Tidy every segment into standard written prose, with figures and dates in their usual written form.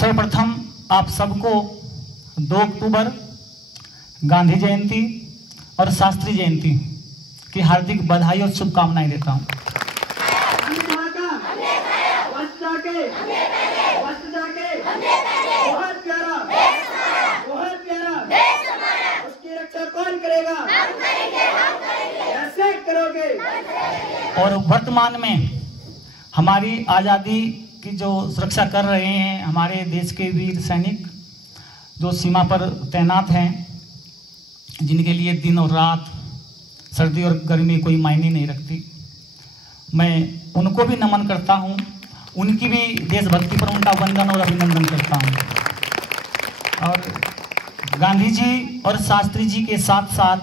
सर्वप्रथम आप सबको 2 अक्टूबर गांधी जयंती और शास्त्री जयंती की हार्दिक बधाई और शुभकामनाएं देता हूं। उसकी रक्षा कौन करेगा? कैसे करोगे? और वर्तमान में हमारी आज़ादी की जो सुरक्षा कर रहे हैं हमारे देश के वीर सैनिक जो सीमा पर तैनात हैं, जिनके लिए दिन और रात, सर्दी और गर्मी कोई मायने नहीं रखती, मैं उनको भी नमन करता हूं, उनकी भी देशभक्ति पर उनका वंदन और अभिनंदन करता हूं। और गांधी जी और शास्त्री जी के साथ साथ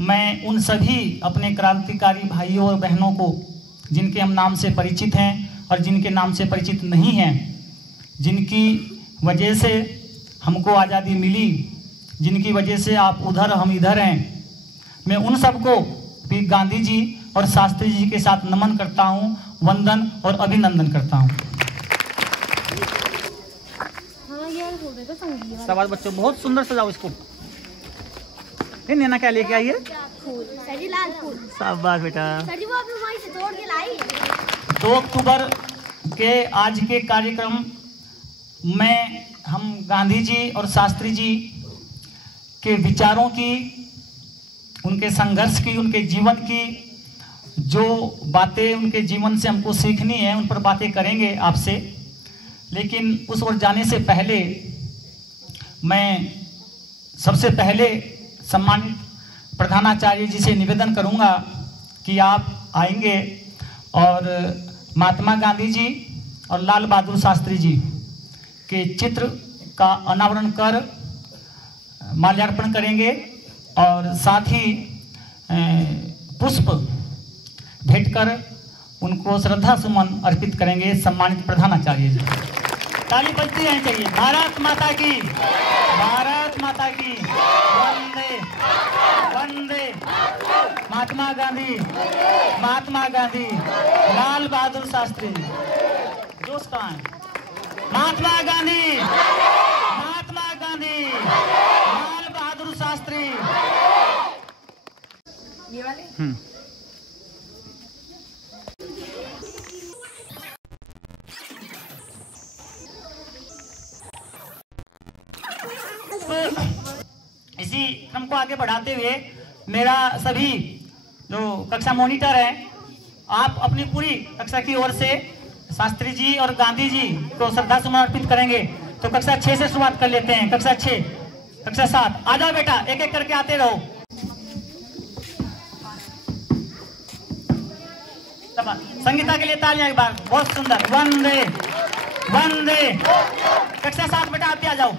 मैं उन सभी अपने क्रांतिकारी भाइयों और बहनों को जिनके हम नाम से परिचित हैं और जिनके नाम से परिचित नहीं हैं, जिनकी वजह से हमको आज़ादी मिली, जिनकी वजह से आप उधर हम इधर हैं, मैं उन सबको भी गांधी जी और शास्त्री जी के साथ नमन करता हूं, वंदन और अभिनंदन करता हूं। सवाल बच्चों बहुत सुंदर सजाओ इसको। नैना क्या लेके आई है? सर जी लाल फूल। शाबाश बेटा। सर जी वो आपने वहीं से तोड़ के लाई। 2 अक्टूबर के आज के कार्यक्रम में हम गांधी जी और शास्त्री जी के विचारों की, उनके संघर्ष की, उनके जीवन की जो बातें उनके जीवन से हमको सीखनी है उन पर बातें करेंगे आपसे। लेकिन उस ओर जाने से पहले मैं सबसे पहले सम्मानित प्रधानाचार्य जी से निवेदन करूंगा कि आप आएंगे और महात्मा गांधी जी और लाल बहादुर शास्त्री जी के चित्र का अनावरण कर माल्यार्पण करेंगे और साथ ही पुष्प भेंट कर उनको श्रद्धा सुमन अर्पित करेंगे सम्मानित प्रधानाचार्य जी। ताली बजती रहनी चाहिए। भारत माता की, भारत माता की, वंदे वंदे। महात्मा गांधी, महात्मा गांधी, लाल बहादुर शास्त्री। जोश कहाँ है? महात्मा गांधी, महात्मा गांधी, लाल बहादुर शास्त्री। ये वाले? इसी क्रम को आगे बढ़ाते हुए मेरा सभी जो कक्षा मॉनिटर है, आप अपनी पूरी कक्षा की ओर से शास्त्री जी और गांधी जी को श्रद्धा सुमन अर्पित करेंगे। तो कक्षा 6 से शुरुआत कर लेते हैं। कक्षा 6, कक्षा 7, आ जाओ बेटा, एक एक करके आते रहो। संगीता के लिए तालियां एक बार, बहुत सुंदर। वंदे वंदे। कक्षा 7 बेटा आप भी आ जाओ।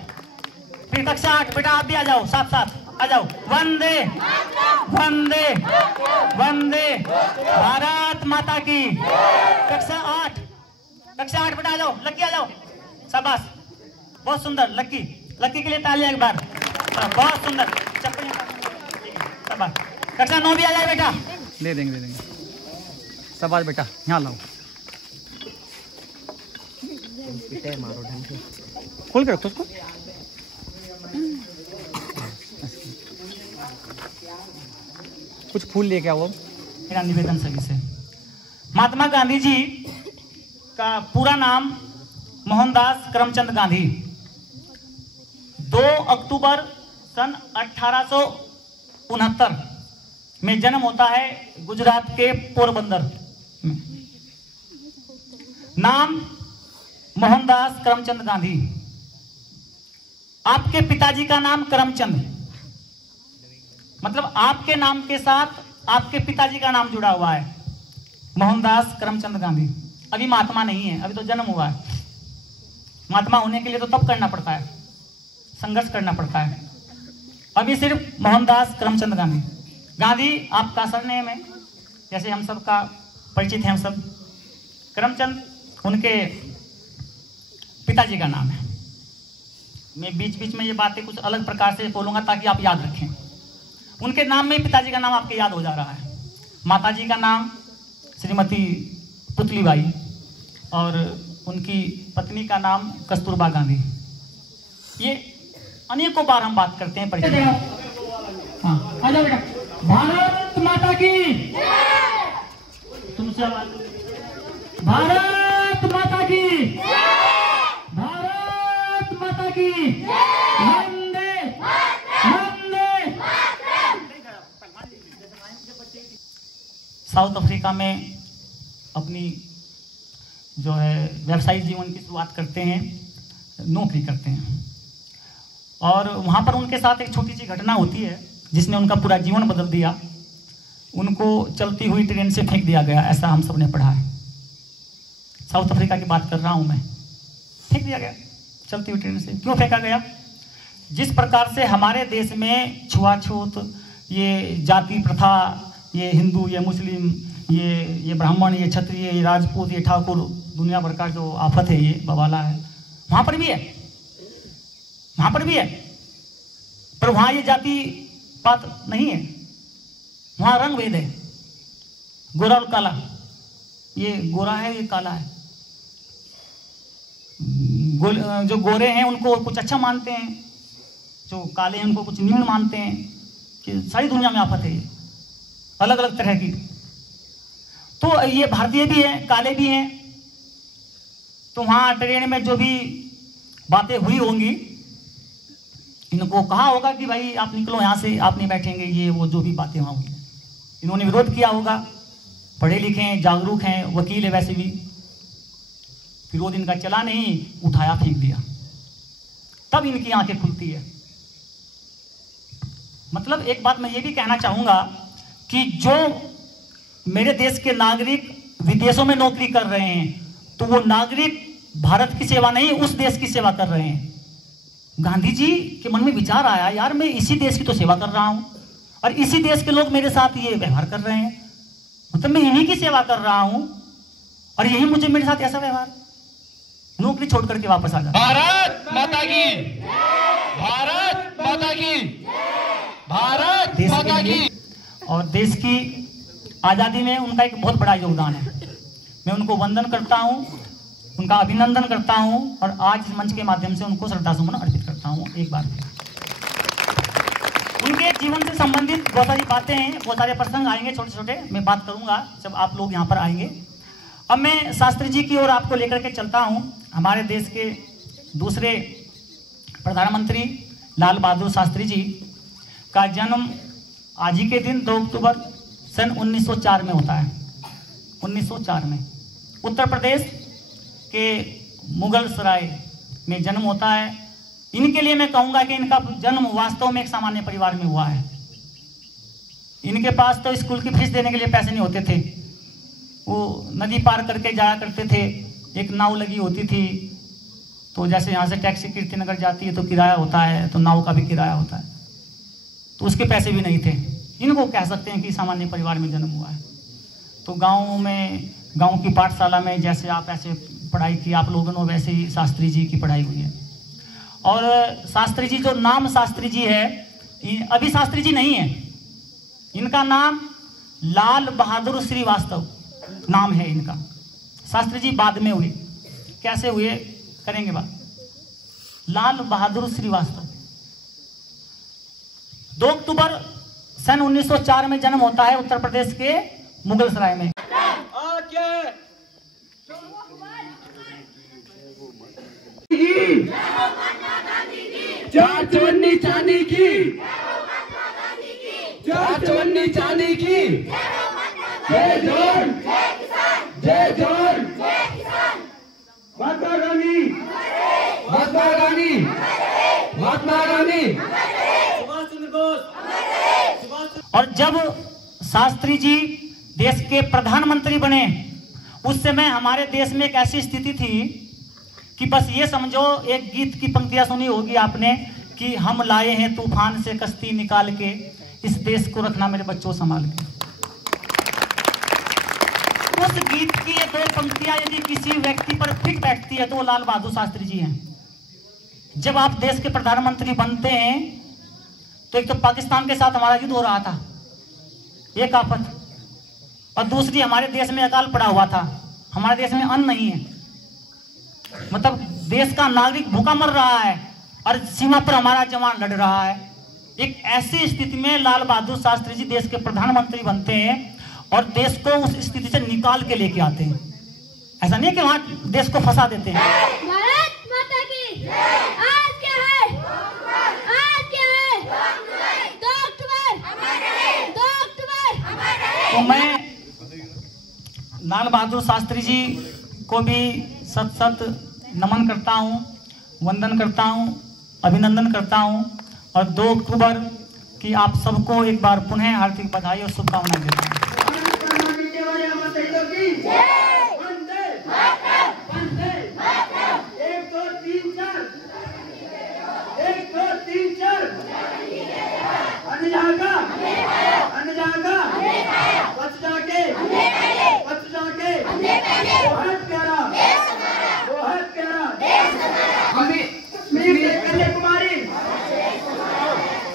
फिर कक्षा 8 बेटा आप भी आ जाओ, साथ साथ आ जाओ। वंदे वंदे वंदे। भारत माता की। कक्षा 8, कक्षा 8 बेटा आ जाओ। लक्की आ जाओ। शाबाश, बहुत सुंदर। लक्की, लक्की के लिए तालियां एक बार, बहुत सुंदर। चप्पल शाबाश। कक्षा 9 भी आ जाए बेटा। दे देंगे, दे देंगे। शाबाश बेटा, यहाँ लाओ। मारो ढंग से, खोल के रखो उसको। कुछ फूल लेके आओ। मेरा निवेदन सभी से, महात्मा गांधी जी का पूरा नाम मोहनदास करमचंद गांधी। 2 अक्टूबर सन 1869 में जन्म होता है गुजरात के पोरबंदर में। नाम मोहनदास करमचंद गांधी। आपके पिताजी का नाम करमचंद, मतलब आपके नाम के साथ आपके पिताजी का नाम जुड़ा हुआ है, मोहनदास करमचंद गांधी। अभी महात्मा नहीं है, अभी तो जन्म हुआ है। महात्मा होने के लिए तो तब करना पड़ता है, संघर्ष करना पड़ता है। अभी सिर्फ मोहनदास करमचंद गांधी। गांधी आपका सरनेम है, जैसे हम सब का परिचित हैं हम सब। करमचंद उनके पिताजी का नाम है। मैं बीच बीच में ये बातें कुछ अलग प्रकार से बोलूँगा ताकि आप याद रखें। उनके नाम में पिताजी का नाम आपके याद हो जा रहा है। माताजी का नाम श्रीमती पुतलीबाई और उनकी पत्नी का नाम कस्तूरबा गांधी। ये अनेकों बार हम बात करते हैं परिचय। हाँ, आ जाओ बेटा। भारत माता की तुमसे आवाज। भारत माता की, भारत माता की, वंदे वंदे। साउथ अफ्रीका में अपनी जो है व्यावसायिक जीवन की शुरुआत करते हैं, नौकरी करते हैं, और वहाँ पर उनके साथ एक छोटी सी घटना होती है जिसने उनका पूरा जीवन बदल दिया। उनको चलती हुई ट्रेन से फेंक दिया गया, ऐसा हम सब ने पढ़ा है। साउथ अफ्रीका की बात कर रहा हूँ मैं। फेंक दिया गया चलती हुई ट्रेन से। क्यों फेंका गया? जिस प्रकार से हमारे देश में छुआछूत, ये जाति प्रथा, ये हिंदू, ये मुस्लिम, ये ब्राह्मण, ये क्षत्रिय, ये राजपूत, ये ठाकुर, दुनिया भर का जो आफत है, ये बवाला है, वहाँ पर भी है, वहाँ पर भी है। पर वहाँ ये जाति पात नहीं है, वहाँ रंग भेद है, गोरा और काला। ये गोरा है, ये काला है। जो गोरे हैं उनको कुछ अच्छा मानते हैं, जो काले हैं उनको कुछ निम्न मानते हैं। कि सारी दुनिया में आफत है ये, अलग अलग तरह की। तो ये भारतीय भी हैं, काले भी हैं। तो वहाँ ट्रेन में जो भी बातें हुई होंगी, इनको कहा होगा कि भाई आप निकलो यहाँ से, आप नहीं बैठेंगे, ये वो जो भी बातें वहाँ हुई। इन्होंने विरोध किया होगा। पढ़े लिखे हैं, जागरूक हैं, वकील है वैसे भी। विरोध इनका चला नहीं, उठाया फेंक दिया। तब इनकी आंखें खुलती है। मतलब एक बात मैं ये भी कहना चाहूंगा कि जो मेरे देश के नागरिक विदेशों में नौकरी कर रहे हैं, तो वो नागरिक भारत की सेवा नहीं, उस देश की सेवा कर रहे हैं। गांधी जी के मन में विचार आया, यार मैं इसी देश की तो सेवा कर रहा हूं, और इसी देश के लोग मेरे साथ ये व्यवहार कर रहे हैं, मतलब मैं इन्हीं की सेवा कर रहा हूं, और यही मुझे मेरे साथ ऐसा व्यवहार। नौकरी छोड़ करके वापस आ जाता। भारत माता की, भारत माता की, भारत माता की। और देश की आज़ादी में उनका एक बहुत बड़ा योगदान है। मैं उनको वंदन करता हूं, उनका अभिनंदन करता हूं, और आज इस मंच के माध्यम से उनको श्रद्धासुमन अर्पित करता हूं। एक बार उनके जीवन से संबंधित बहुत सारी बातें हैं, बहुत सारे प्रसंग आएंगे छोटे छोटे, मैं बात करूंगा जब आप लोग यहाँ पर आएंगे। अब मैं शास्त्री जी की ओर आपको लेकर के चलता हूं। हमारे देश के दूसरे प्रधानमंत्री लाल बहादुर शास्त्री जी का जन्म आज ही के दिन 2 अक्टूबर सन 1904 में होता है। 1904 में उत्तर प्रदेश के मुगल सराय में जन्म होता है। इनके लिए मैं कहूँगा कि इनका जन्म वास्तव में एक सामान्य परिवार में हुआ है। इनके पास तो स्कूल की फीस देने के लिए पैसे नहीं होते थे। वो नदी पार करके जाया करते थे। एक नाव लगी होती थी, तो जैसे यहाँ से टैक्सी कीर्तिनगर जाती है तो किराया होता है, तो नाव का भी किराया होता है, तो उसके पैसे भी नहीं थे। इनको कह सकते हैं कि सामान्य परिवार में जन्म हुआ है। तो गाँव में, गाँव की पाठशाला में जैसे आप ऐसे पढ़ाई की आप लोगों ने, वैसे ही शास्त्री जी की पढ़ाई हुई है। और शास्त्री जी, जो नाम शास्त्री जी है, अभी शास्त्री जी नहीं है, इनका नाम लाल बहादुर श्रीवास्तव नाम है इनका। शास्त्री जी बाद में हुए। कैसे हुए करेंगे बात। लाल बहादुर श्रीवास्तव 2 अक्टूबर सन 1904 में जन्म होता है उत्तर प्रदेश के मुगल सराय में। चार चवन्नी चांदी की, चार चवन्नी चांदी की। जय जवान, जय जवान। महात्मा गांधी, महात्मा गांधी, महात्मा गांधी। सुभाष चंद्र बोस। और जब शास्त्री जी देश के प्रधानमंत्री बने, उस समय हमारे देश में एक ऐसी स्थिति थी कि बस ये समझो, एक गीत की पंक्तियां सुनी होगी आपने कि हम लाए हैं तूफान से कश्ती निकाल के, इस देश को रखना मेरे बच्चों संभाल के। उस गीत की ये 2 पंक्तियां यदि किसी व्यक्ति पर फिट बैठती है तो वो लाल बहादुर शास्त्री जी हैं। जब आप देश के प्रधानमंत्री बनते हैं तो एक तो पाकिस्तान के साथ हमारा युद्ध हो रहा था, एक आफत, और दूसरी हमारे देश में अकाल पड़ा हुआ था। हमारे देश में अन्न नहीं है, मतलब देश का नागरिक भूखा मर रहा है और सीमा पर हमारा जवान लड़ रहा है। एक ऐसी स्थिति में लाल बहादुर शास्त्री जी देश के प्रधानमंत्री बनते हैं और देश को उस स्थिति से निकाल के लेके आते हैं। ऐसा नहीं कि वहां देश को फंसा देते हैं। भारत माता की आज क्या है? आज क्या है? 2 अक्टूबर 2 अक्टूबर। तो मैं लाल बहादुर शास्त्री जी को भी सत सत नमन करता हूँ, वंदन करता हूँ, अभिनंदन करता हूँ और 2 अक्टूबर की आप सबको एक बार पुनः हार्दिक बधाई और शुभकामनाएं देता हूँ।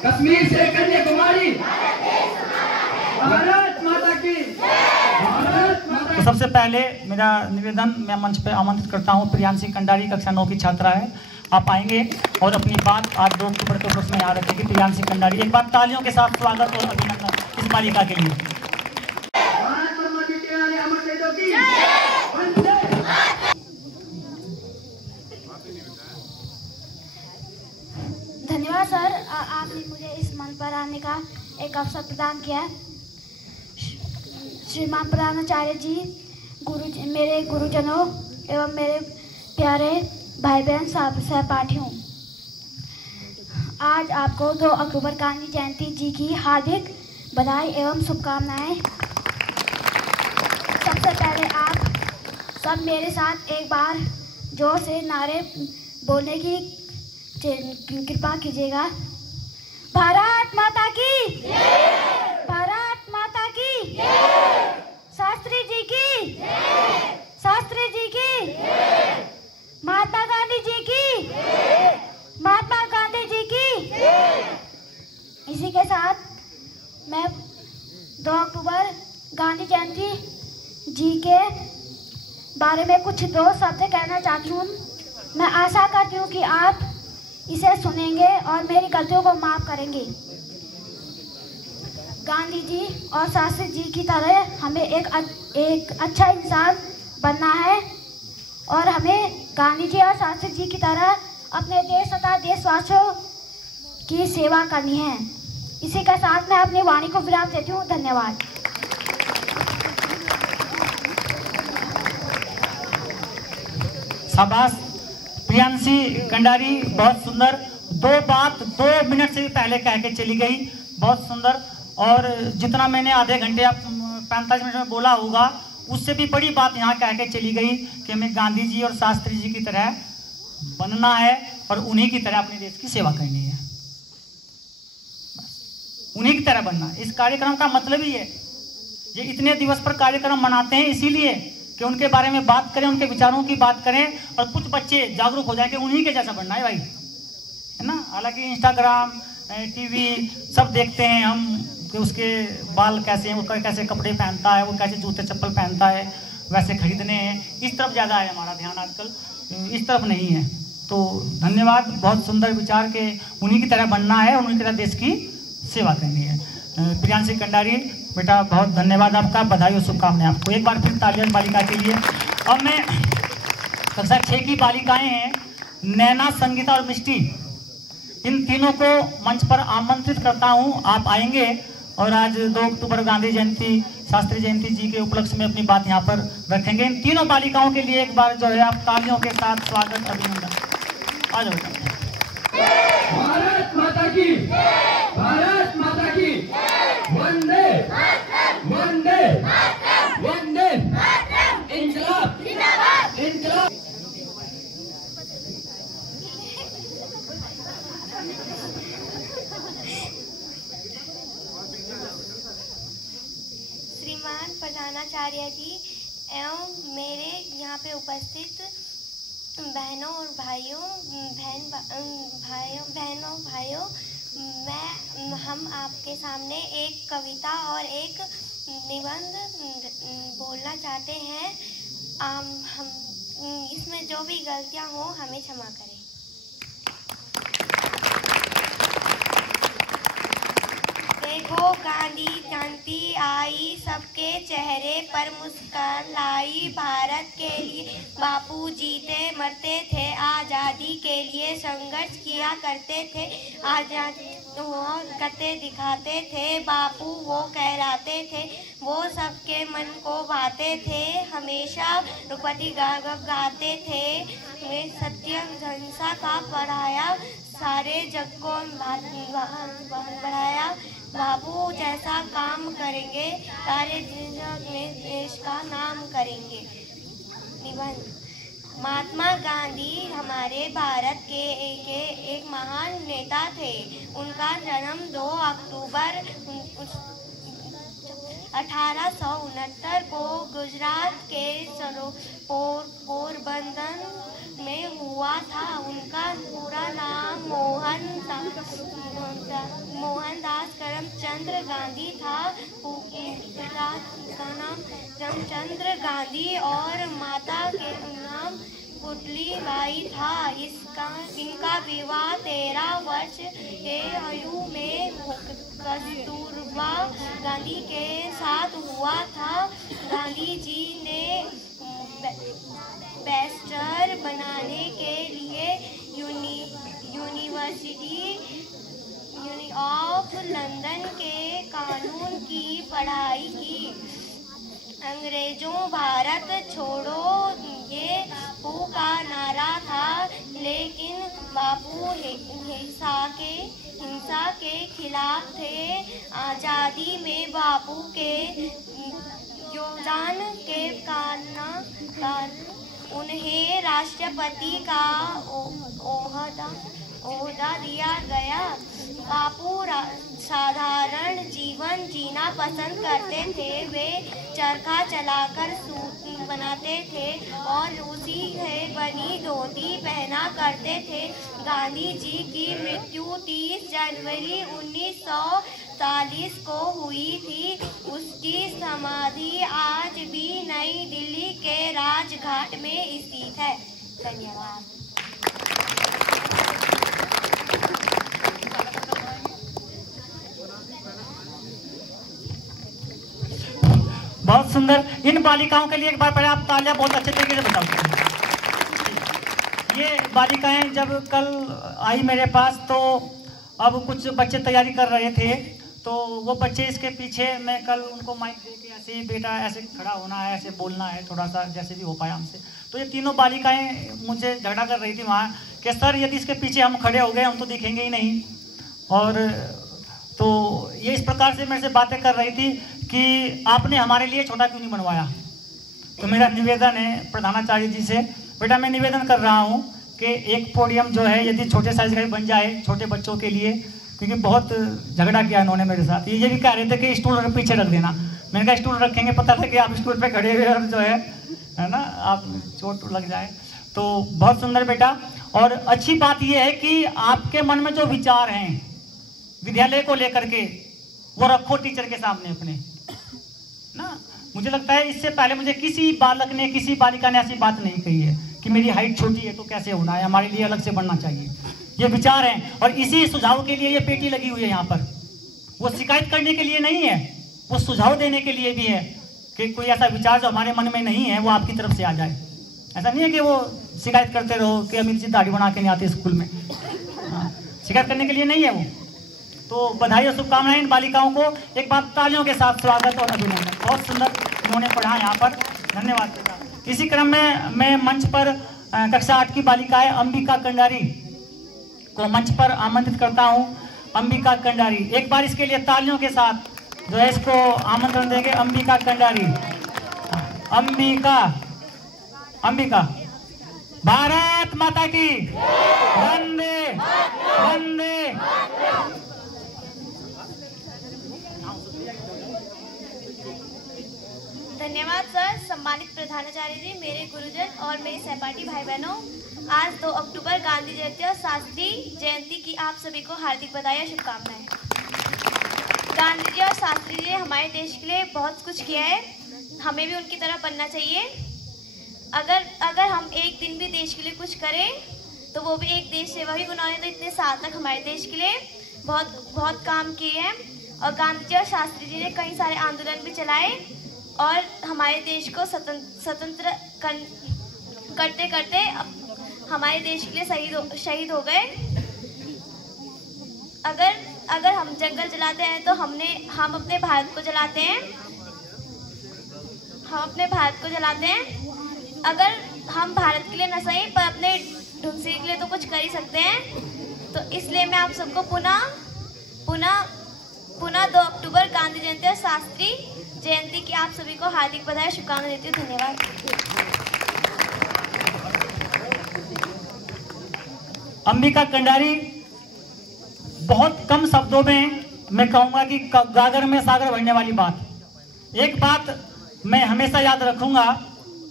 कश्मीर से कन्याकुमारी, भारत माता की, भारत माता। तो सबसे पहले मेरा निवेदन, मैं मंच पे आमंत्रित करता हूँ प्रियांशी कंडारी, कक्षा 9 की छात्रा है। आप आएंगे और अपनी बात आज 2 अक्टूबर के उपलक्ष्य में यहाँ रखेगी। प्रियांशी कंडारी, एक बार तालियों के साथ स्वागत और अभिनंदन इस बालिका के लिए। धन्यवाद सर, आपने मुझे इस मंच पर आने का एक अवसर प्रदान किया। श्रीमान प्रधानाचार्य जी, मेरे गुरुजनों एवं मेरे प्यारे भाई बहन सहपाठियों, आज आपको 2 अक्टूबर गांधी जयंती जी की हार्दिक बधाई एवं शुभकामनाएं। सबसे पहले आप सब मेरे साथ एक बार जोर से नारे बोलने की कृपा कीजिएगा। भारत माता की, भारत माता की, शास्त्री जी की, शास्त्री जी की, महात्मा गांधी जी की, महात्मा गांधी जी की। इसी के साथ मैं 2 अक्टूबर गांधी जयंती जी के बारे में कुछ 2 शब्द कहना चाहती हूँ। मैं आशा करती हूँ कि आप इसे सुनेंगे और मेरी गलतियों को माफ करेंगे। गांधी जी और शास्त्री जी की तरह हमें एक अच्छा इंसान बनना है और हमें गांधी जी और शास्त्री जी की तरह अपने देश तथा देशवासियों की सेवा करनी है। इसी के साथ मैं अपनी वाणी को विराम देती हूँ। धन्यवाद। शाबाश प्रियांशी कंडारी, बहुत सुंदर। 2 मिनट से भी पहले कह के चली गई, बहुत सुंदर। और जितना मैंने आधे घंटे 45 मिनट में बोला होगा, उससे भी बड़ी बात यहाँ कह के चली गई कि हमें गांधी जी और शास्त्री जी की तरह बनना है और उन्हीं की तरह अपने देश की सेवा करनी है। उन्हीं की तरह बनना, इस कार्यक्रम का मतलब ही है। ये इतने दिवस पर कार्यक्रम मनाते हैं इसीलिए कि उनके बारे में बात करें, उनके विचारों की बात करें और कुछ बच्चे जागरूक हो जाए कि उन्हीं के जैसा बनना है भाई, है ना। हालांकि इंस्टाग्राम, टीवी सब देखते हैं हम कि उसके बाल कैसे हैं, वो कैसे कपड़े पहनता है, वो कैसे जूते चप्पल पहनता है, वैसे खरीदने हैं। इस तरफ ज़्यादा है हमारा ध्यान आजकल, इस तरफ नहीं है। तो धन्यवाद, बहुत सुंदर विचार के उन्हीं की तरह बनना है, उन्हीं की तरह देश की सेवा करनी है। प्रियांशी कंडारी बेटा, बहुत धन्यवाद आपका, बधाई और शुभकामनाएं आपको। एक बार फिर तालियां बालिका के लिए। अब मैं कक्षा 6 की बालिकाएं हैं, नैना, संगीता और मिष्टी, इन तीनों को मंच पर आमंत्रित करता हूं। आप आएंगे और आज 2 अक्टूबर गांधी जयंती, शास्त्री जयंती जी के उपलक्ष्य में अपनी बात यहाँ पर रखेंगे। इन तीनों बालिकाओं के लिए एक बार जो है आप तालियों के साथ स्वागत, अभिनंदन। आ जाओ। भारत माता की, भारत माता की, वंदे वंदे वंदे, इंकलाब इंकलाब। श्रीमान प्रधानाचार्य जी एवं मेरे यहाँ पे उपस्थित बहनों और भाइयों, भाइयों, हम आपके सामने एक कविता और एक निबंध बोलना चाहते हैं। इसमें जो भी गलतियां हो हमें क्षमा करें। देखो गांधी जयंती आई, सबके चेहरे पर मुस्कान लाई। भारत के लिए बापू जीते मरते थे, आज़ादी के लिए संघर्ष किया करते थे, आज़ादी करते दिखाते थे। बापू वो कहलाते थे, वो सबके मन को भाते थे, हमेशा रुपति गाते थे। वे सत्य अहिंसा का पढ़ाया, सारे जग को बढ़ाया। बापू जैसा काम करेंगे, सारे देश का नाम करेंगे। निबंध। महात्मा गांधी हमारे भारत के एक महान नेता थे। उनका जन्म 2 अक्टूबर 1869 को गुजरात के पोरबंदर में हुआ था। उनका पूरा नाम मोहनदास करमचंद गांधी था। पिता का नाम करमचंद गांधी और माता के नाम पुतली बाई था। इनका विवाह 13 वर्ष के आयु में कस्तूरबा गांधी के साथ हुआ था। गांधी जी ने बैरिस्टर बनाने के लिए यूनिवर्सिटी ऑफ लंदन के कानून की पढ़ाई की। अंग्रेजों भारत छोड़ो ये बापू का नारा था, लेकिन बापू हिंसा के खिलाफ थे। आज़ादी में बापू के योगदान के कारण उन्हें राष्ट्रपति का ओहदा दिया गया। बापू साधारण जीवन जीना पसंद करते थे। वे चरखा चलाकर सूत बनाते थे और उसी से बनी धोती पहना करते थे। गांधी जी की मृत्यु 30 जनवरी 1940 को हुई थी। उसकी समाधि आज भी नई दिल्ली के राजघाट में स्थित है। धन्यवाद। बहुत सुंदर। इन बालिकाओं के लिए एक बार पहले आप तालियां बहुत अच्छे तरीके से बताओ। ये बालिकाएं जब कल आई मेरे पास, तो अब कुछ बच्चे तैयारी कर रहे थे, तो वो बच्चे इसके पीछे मैं कल उनको माइक दे के ऐसे ही बेटा ऐसे खड़ा होना है, ऐसे बोलना है, थोड़ा सा जैसे भी हो पाया हमसे। तो ये तीनों बालिकाएं मुझे झगड़ा कर रही थी वहाँ कि सर यदि इसके पीछे हम खड़े हो गए हम तो दिखेंगे ही नहीं। और तो ये इस प्रकार से मेरे से बातें कर रही थी कि आपने हमारे लिए छोटा क्यों नहीं बनवाया। तो मेरा निवेदन है प्रधानाचार्य जी से, बेटा मैं निवेदन कर रहा हूँ कि एक पोडियम जो है यदि छोटे साइज का भी बन जाए छोटे बच्चों के लिए, क्योंकि बहुत झगड़ा किया इन्होंने मेरे साथ। ये भी कह रहे थे कि स्टूल पीछे रख देना। मैंने कहा स्टूल रखेंगे, पता था कि आप स्टूल पे खड़े हुए और जो है ना आप चोट लग जाए। तो बहुत सुंदर बेटा। और अच्छी बात यह है कि आपके मन में जो विचार हैं विद्यालय को लेकर के वो रखो टीचर के सामने अपने ना। मुझे लगता है इससे पहले मुझे किसी बालक ने किसी बालिका ने ऐसी बात नहीं कही है कि मेरी हाइट छोटी है तो कैसे होना है, हमारे लिए अलग से बनना चाहिए। ये विचार हैं और इसी सुझाव के लिए ये पेटी लगी हुई है यहाँ पर। वो शिकायत करने के लिए नहीं है, वो सुझाव देने के लिए भी है कि कोई ऐसा विचार जो हमारे मन में नहीं है वो आपकी तरफ से आ जाए। ऐसा नहीं है कि वो शिकायत करते रहो कि अमित जी दाढ़ी बना के नहीं आते स्कूल में। शिकायत करने के लिए नहीं है वो। तो बधाई और शुभकामनाएं इन बालिकाओं को। एक बार तालियों के साथ स्वागत और अभिनंदन। बहुत सुंदर उन्होंने पढ़ा यहाँ पर, धन्यवाद। इसी क्रम में मैं मंच पर कक्षा 8 की बालिकाएं अंबिका कंडारी को मंच पर आमंत्रित करता हूँ। अंबिका कंडारी, एक बार इसके लिए तालियों के साथ जो है इसको आमंत्रण देंगे। अंबिका कंडारी, अंबिका। भारत माता की वंदे वंदे। धन्यवाद सर। सम्मानित प्रधानाचार्य जी, मेरे गुरुजन और मेरे सहपाठी भाई बहनों, आज 2 अक्टूबर गांधी जयंती और शास्त्री जयंती की आप सभी को हार्दिक बधाई और शुभकामनाएं। गांधी जी और शास्त्री जी हमारे देश के लिए बहुत कुछ किया है, हमें भी उनकी तरह बनना चाहिए। अगर हम एक दिन भी देश के लिए कुछ करें तो वो भी एक देश सेवा ही। उन्होंने तो इतने साल तक हमारे देश के लिए बहुत काम किए हैं और गांधी जी और शास्त्री जी ने कई सारे आंदोलन भी चलाए और हमारे देश को स्वतंत्र करते करते हमारे देश के लिए शहीद हो गए। अगर हम जंगल जलाते हैं तो हम अपने भारत को जलाते हैं। अगर हम भारत के लिए न सही पर अपने ढुंसी के लिए तो कुछ कर ही सकते हैं। तो इसलिए मैं आप सबको पुनः 2 अक्टूबर गांधी जयंती और शास्त्री जयंती की आप सभी को हार्दिक बधाई शुभकामनाएं देती हूँ। धन्यवाद। अंबिका कंडारी बहुत कम शब्दों में मैं कहूंगा कि गागर में सागर भरने वाली बात। एक बात मैं हमेशा याद रखूंगा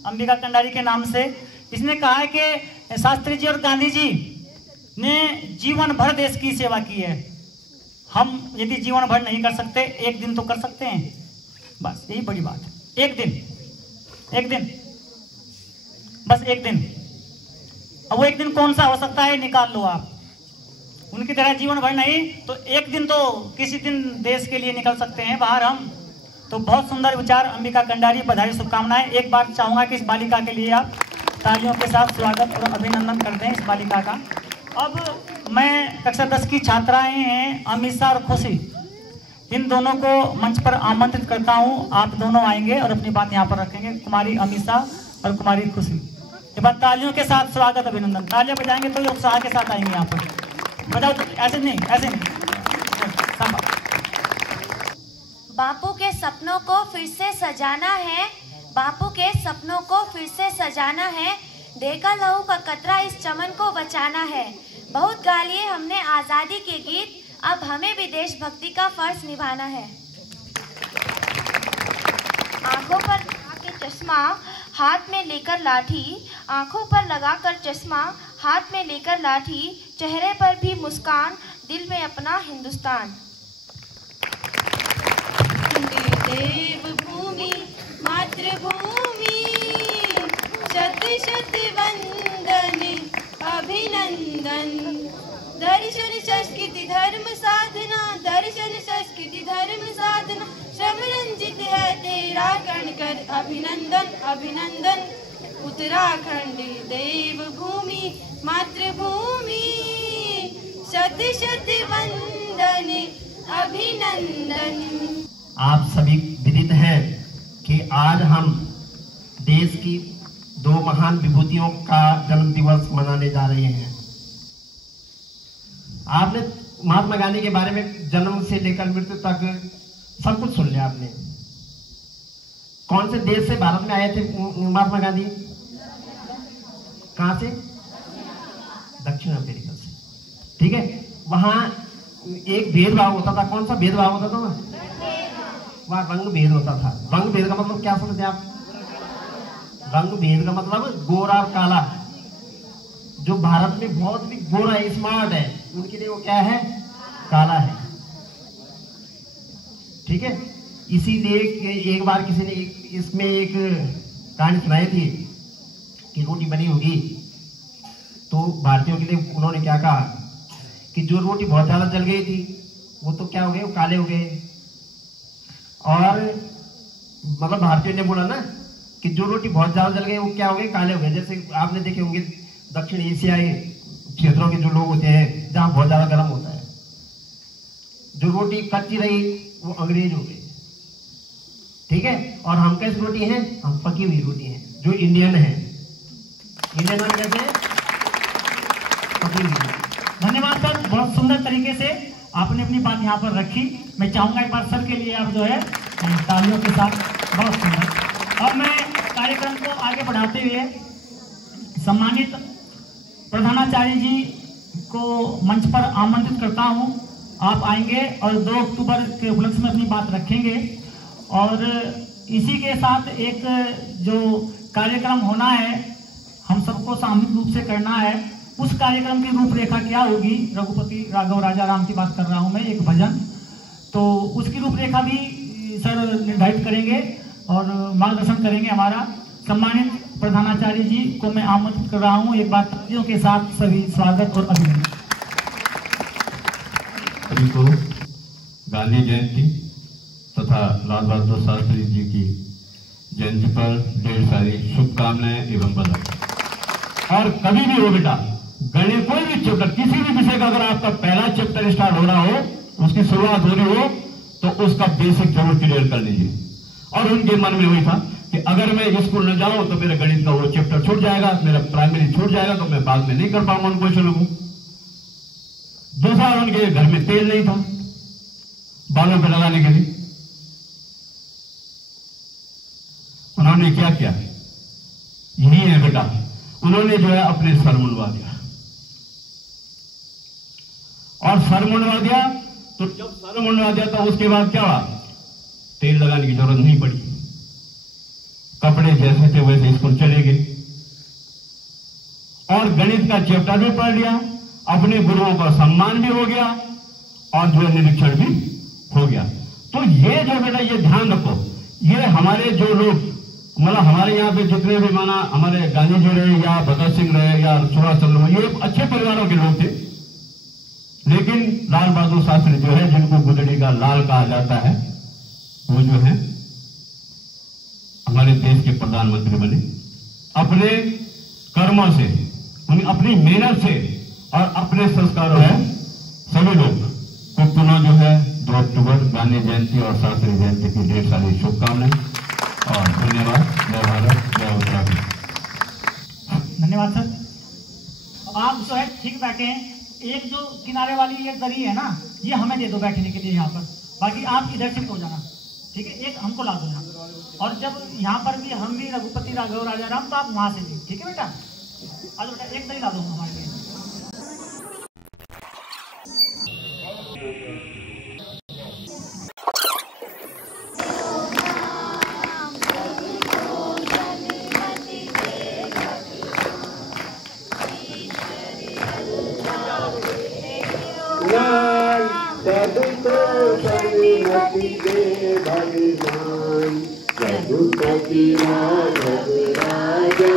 अंबिका कंडारी के नाम से। इसने कहा है कि शास्त्री जी और गांधी जी ने जीवन भर देश की सेवा की है। हम यदि जीवन भर नहीं कर सकते, एक दिन तो कर सकते हैं, बस यही बड़ी बात है। एक दिन बस एक दिन। अब वो एक दिन कौन सा हो सकता है निकाल लो आप। उनकी तरह जीवन भर नहीं तो एक दिन तो किसी दिन देश के लिए निकल सकते हैं बाहर हम। तो बहुत सुंदर विचार अंबिका कंडारी, बधाई शुभकामनाएं। एक बार चाहूंगा कि इस बालिका के लिए आप तालियों के साथ स्वागत और अभिनंदन करते हैं इस बालिका का। अब मैं कक्षा 10 की छात्राएं हैं अमीषा और खुशी, इन दोनों को मंच पर आमंत्रित करता हूं। आप दोनों आएंगे और अपनी बात यहाँ पर रखेंगे, कुमारी अमीषा और कुमारी खुशी। ये बात तालियों के साथ स्वागत अभिनंदन। तालियां बजाएंगे तो ये उत्साह के साथ आएंगे यहाँ पर। बजाओ तो ऐसे नहीं। बापू के सपनों को फिर से सजाना है, बापू के सपनों को फिर से सजाना है, देखा लहू का कतरा इस चमन को बचाना है। बहुत गा लिए हमने आज़ादी के गीत, अब हमें भी देशभक्ति का फर्ज निभाना है। आंखों पर लगा के चश्मा हाथ में लेकर लाठी, आंखों पर लगाकर चश्मा हाथ में लेकर लाठी, चेहरे पर भी मुस्कान, दिल में अपना हिंदुस्तान। देवभूमि मातृभूमि शत शत वंदन अभिनंदन। दर्शन संस्कृति धर्म साधना, दर्शन संस्कृति धर्म साधना, श्रम रंजित है तेरा कणकर अभिनंदन अभिनंदन। उत्तराखंड देवभूमि मातृभूमि शत शत वंदन अभिनंदन। आप सभी विदित हैं कि आज हम देश की 2 महान विभूतियों का जन्म दिवस मनाने जा रहे हैं। आपने महात्मा गांधी के बारे में जन्म से लेकर मृत्यु तक सब कुछ सुन लिया आपने। कौन से देश से भारत में आए थे महात्मा गांधी? कहां से? दक्षिण अमेरिका से। ठीक है, वहां एक भेदभाव होता था। कौन सा भेदभाव होता था? वहां रंग भेद होता था। रंग भेद का मतलब क्या समझते हैं आप? रंग भेद का मतलब गोरा और काला। जो भारत में बहुत भी गोरा है, स्मार्ट है, उनके लिए वो क्या है? काला है। ठीक है, इसीलिए एक बार किसी ने इसमें एक कहानी सुनाई थी कि रोटी बनी होगी तो भारतीयों के लिए उन्होंने क्या कहा कि जो रोटी बहुत ज्यादा जल गई थी वो तो क्या हो गए? वो काले हो गए। और मतलब भारतीयों ने बोला ना कि जो रोटी बहुत ज्यादा जल गई वो क्या हो गए? काले हो गए। जैसे आपने देखे होंगे दक्षिण एशियाई क्षेत्रों के जो लोग होते हैं जहां बहुत ज्यादा गर्म होता है, जो रोटी कच्ची रही वो अंग्रेज हो गई। ठीक है, और हम कैसी रोटी हैं? हम पकी हुई रोटी हैं, जो इंडियन है। इंडियन वाले कहते हैं पकी हुई। धन्यवाद सर, बहुत सुंदर तरीके से आपने अपनी बात यहाँ पर रखी। मैं चाहूंगा एक बार सर के लिए आप जो है तालियों के साथ, बहुत सुंदर। अब मैं कार्यक्रम को आगे बढ़ाते हुए सम्मानित प्रधानाचार्य जी को मंच पर आमंत्रित करता हूँ। आप आएंगे और 2 अक्टूबर के उपलक्ष्य में अपनी बात रखेंगे। और इसी के साथ एक जो कार्यक्रम होना है हम सबको सामूहिक रूप से करना है। उस कार्यक्रम की रूपरेखा क्या होगी? रघुपति राघव राजा राम की बात कर रहा हूं मैं, एक भजन, तो उसकी रूपरेखा भी सर निर्धारित करेंगे और मार्गदर्शन करेंगे हमारा सम्मानित प्रधानाचार्य जी को मैं आमंत्रित कर रहा हूँ। एक बार तालियों के साथ सभी स्वागत और अभिनंदन। सभी को गांधी जयंती तथा लाल बहादुर शास्त्री जी की जयंती पर ढेर सारी शुभकामनाएं एवं बधाई। और कभी भी हो बेटा, गणित कोई भी चैप्टर, किसी भी विषय का अगर आपका पहला चैप्टर स्टार्ट हो रहा हो, उसकी शुरुआत हो रही हो, तो उसका बेसिक जरूर क्लियर कर लीजिए। और उनके मन में हुई था कि अगर मैं स्कूल न जाऊं तो मेरा गणित का वो चैप्टर छूट जाएगा, मेरा प्राइमरी छूट जाएगा, तो मैं बाद में नहीं कर पाऊंगा उन क्वेश्चनों को। दूसरा, उनके घर में तेल नहीं था बालों पे लगाने के लिए। उन्होंने क्या किया, यही है बेटा, उन्होंने जो है अपने सर मुंडवा दिया। और सर मुंडवा दिया तो जब सर मुंडवा दिया तो उसके बाद क्या हुआ, तेल लगाने की जरूरत नहीं पड़ी, कपड़े जैसे थे वैसे स्कूल चले गए और गणित का चैप्टर भी पढ़ लिया, अपने गुरुओं का सम्मान भी हो गया और जो निरीक्षण भी हो गया। तो ये जो बेटा, ये ध्यान रखो, ये हमारे जो लोग, मतलब हमारे यहाँ पे जितने भी माना हमारे गांधी जी रहे या भगत सिंह रहे या सुभाष चंद्र, ये अच्छे परिवारों के लोग थे। लेकिन लाल बहादुर शास्त्री जो है, जिनको गुदड़ी का लाल कहा जाता है, वो जो है हमारे देश के प्रधानमंत्री बने अपने कर्मों से, अपनी मेहनत से और अपने संस्कारों है। सभी लोग को पुनः जो है 2 अक्टूबर गांधी जयंती और शास्त्री जयंती की ढेर सारी शुभकामनाएं और धन्यवाद। जय भारत, जय उत्तराखंड। धन्यवाद सर। आप जो है ठीक बैठे हैं। एक जो किनारे वाली ये दरी है ना, ये हमें दे दो बैठने के लिए यहाँ पर, बाकी आप इधर शिफ्ट हो जाना, ठीक है। एक हमको ला दो यहाँ, और जब यहाँ पर भी हम भी रघुपति राघव राजा राम, तो आप वहाँ से भी, ठीक है बेटा। आज बेटा एक दरी ला दो हमारे लिए। रघुपति राघव राजा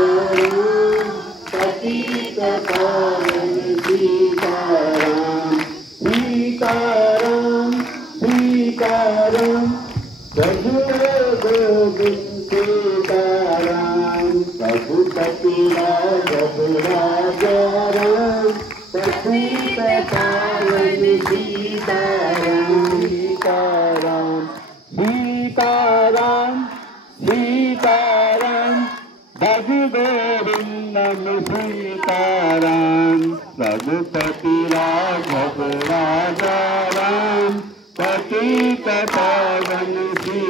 पतित पावन सीताराम, सीताराम सीताराम, रघुवर गोविंद सीताराम, रघुपति राघव राजा राम पतित पावन सीताराम, सीताराम सीताराम सीताराम, रघुगोविंदम सीताराम, रघुपति राघव राजा राम पतित पावन सीताराम।